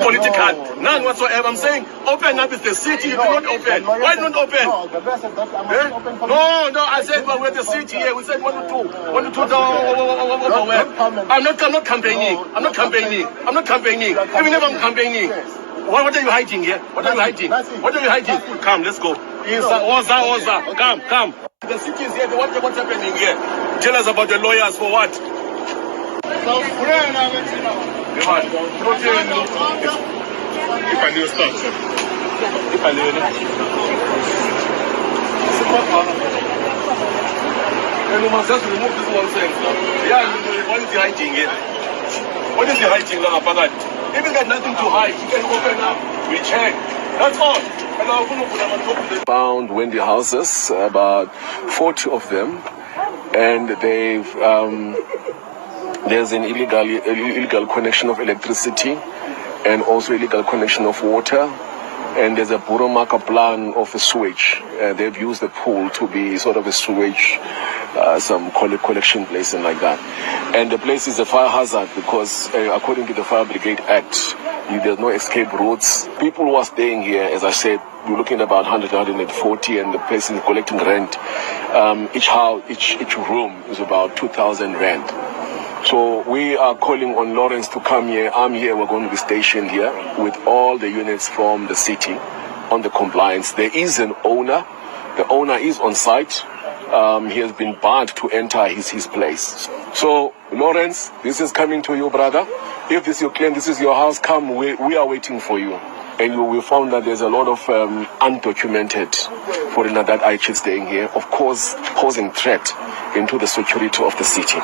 Political, none whatsoever. I'm saying open up is the city. You do not open. Why not open? No, the best is that I'm open for No, I said well, we're the city here. We said 1 to 2. 1 to 2. I'm not campaigning. I'm not campaigning. I'm not campaigning. Even if I'm campaigning. What are you hiding here? What are you hiding? What are you hiding? Come, let's go. Oza. Come. The city is here. What's happening here? Tell us about the lawyers for what? If I knew stuff. If I knew it. And you must just remove this one thing. Yeah, what is the hiding here? What is the hiding now, Pagat? If you got nothing to hide, you can open up, we check. That's all. Found Wendy houses, about 40 of them, and they've there's an illegal connection of electricity and also illegal connection of water, and there's a Buromaka plan of a sewage. They've used the pool to be sort of a sewage, some collection place and like that. And the place is a fire hazard because according to the Fire Brigade Act, there's no escape routes. People who are staying here, as I said, we're looking at about 100, 140, and the place is collecting rent. Each room is about 2,000 rand. So we are calling on Lawrence to come here. I'm here. We're going to be stationed here with all the units from the city on the compliance. There is an owner. The owner is on site. He has been barred to enter his place. So, Lawrence, this is coming to you, brother. If this is your claim, this is your house, come. We are waiting for you. And we found that there's a lot of undocumented foreigner that are actually staying here, of course, posing threat into the security of the city.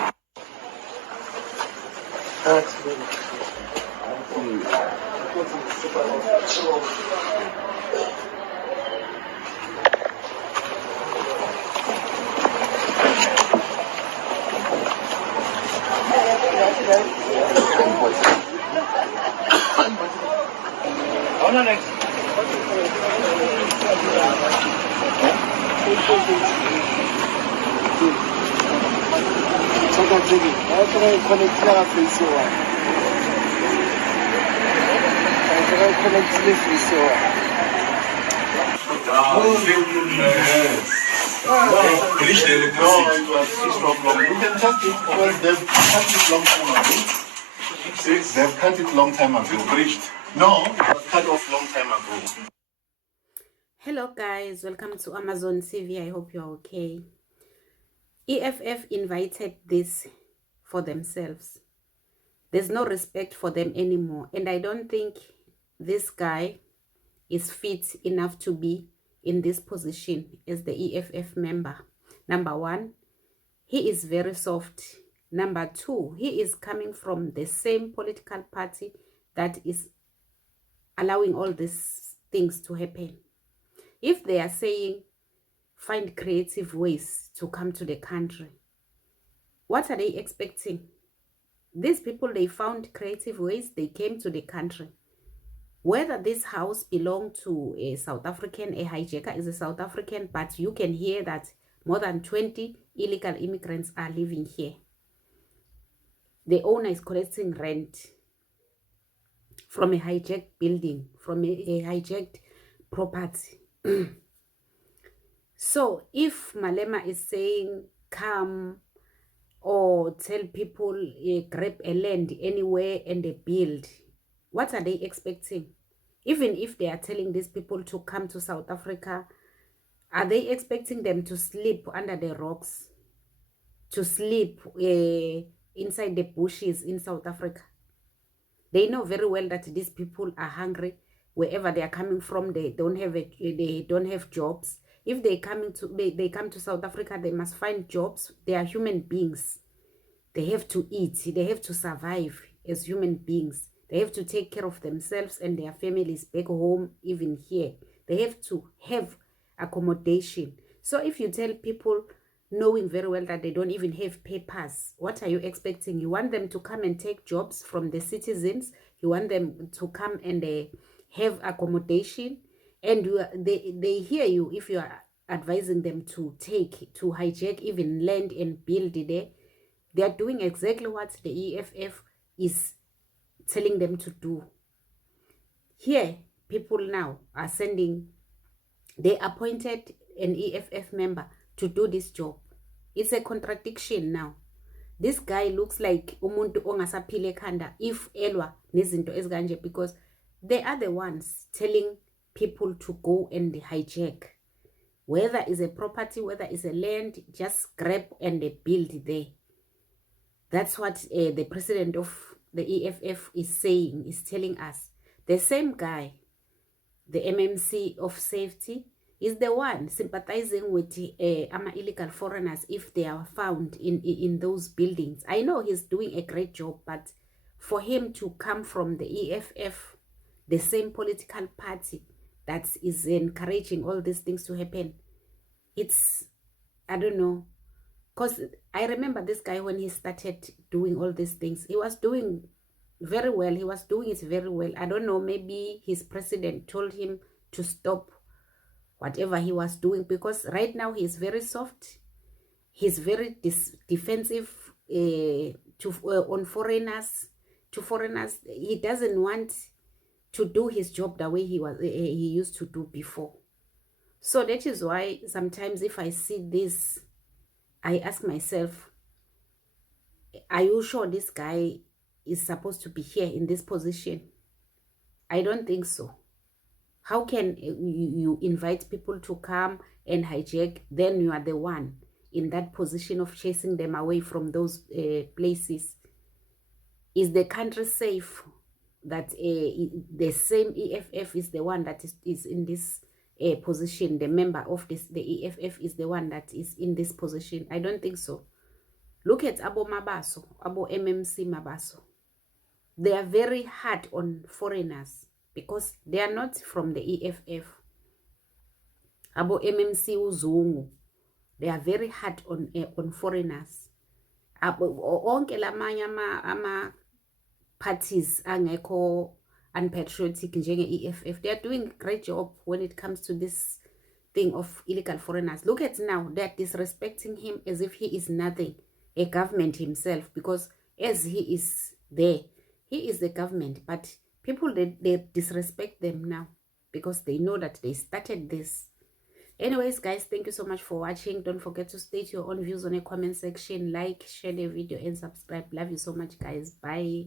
They've cut it long time ago. No, it was cut off long time ago. Hello guys, welcome to Amazon TV. I hope you're okay. EFF invited this for themselves. There's no respect for them anymore, and I don't think this guy is fit enough to be in this position as the EFF member. Number one, he is very soft. Number two, he is coming from the same political party that is allowing all these things to happen. If they are saying find creative ways to come to the country, what are they expecting? These people, they found creative ways, they came to the country. Whether this house belonged to a South African, a hijacker is a South African, but you can hear that more than 20 illegal immigrants are living here. The owner is collecting rent from a hijacked building, from a hijacked property. So if Malema is saying come or tell people grab a land anywhere and they build, what are they expecting? Even if they are telling these people to come to South Africa, are they expecting them to sleep under the rocks, to sleep inside the bushes in South Africa? They know very well that these people are hungry. Wherever they are coming from, they don't have jobs. If they come to South Africa, they must find jobs. They are human beings. They have to eat. They have to survive as human beings. They have to take care of themselves and their families back home, even here. They have to have accommodation. So if you tell people, knowing very well that they don't even have papers, what are you expecting? You want them to come and take jobs from the citizens? You want them to come and have accommodation? And they hear you if you are advising them to hijack even land and build there. They are doing exactly what the EFF is telling them to do. Here, people now are sending, they appointed an EFF member to do this job. It's a contradiction now. This guy looks like umuntu ongasaphile ekhanda if elwa nezinto ezikanje, because they are the ones telling people to go and hijack. Whether it's a property, whether it's a land, just grab and build there. That's what the president of the EFF is saying, is telling us. The same guy, the MMC of safety, is the one sympathizing with illegal foreigners if they are found in those buildings. I know he's doing a great job, but for him to come from the EFF, the same political party that is encouraging all these things to happen, it's, I don't know. Because I remember this guy when he started doing all these things, he was doing very well. He was doing it very well. I don't know, maybe his president told him to stop whatever he was doing, because right now he's very soft. He's very defensive on foreigners. To foreigners, he doesn't want to do his job the way he used to do before. So that is why sometimes if I see this, I ask myself, are you sure this guy is supposed to be here in this position? I don't think so. How can you invite people to come and hijack, then you are the one in that position of chasing them away from those places? Is the country safe that the same EFF is the one that is in this position? The member of the EFF is the one that is in this position? I don't think so. Look at Abo Mabaso, Abo MMC Mabaso. They are very hard on foreigners because they are not from the EFF. Abo MMC Uzungu, they are very hard on foreigners. Onke lamanye ama parties angekho unpatriotic njenge EFF, they are doing a great job when it comes to this thing of illegal foreigners. Look at now, they are disrespecting him as if he is nothing, a government himself, because as he is there, he is the government, but people, they disrespect them now because they know that they started this. Anyways, guys, thank you so much for watching. Don't forget to state your own views on the comment section. Like, share the video, and subscribe. Love you so much, guys. Bye.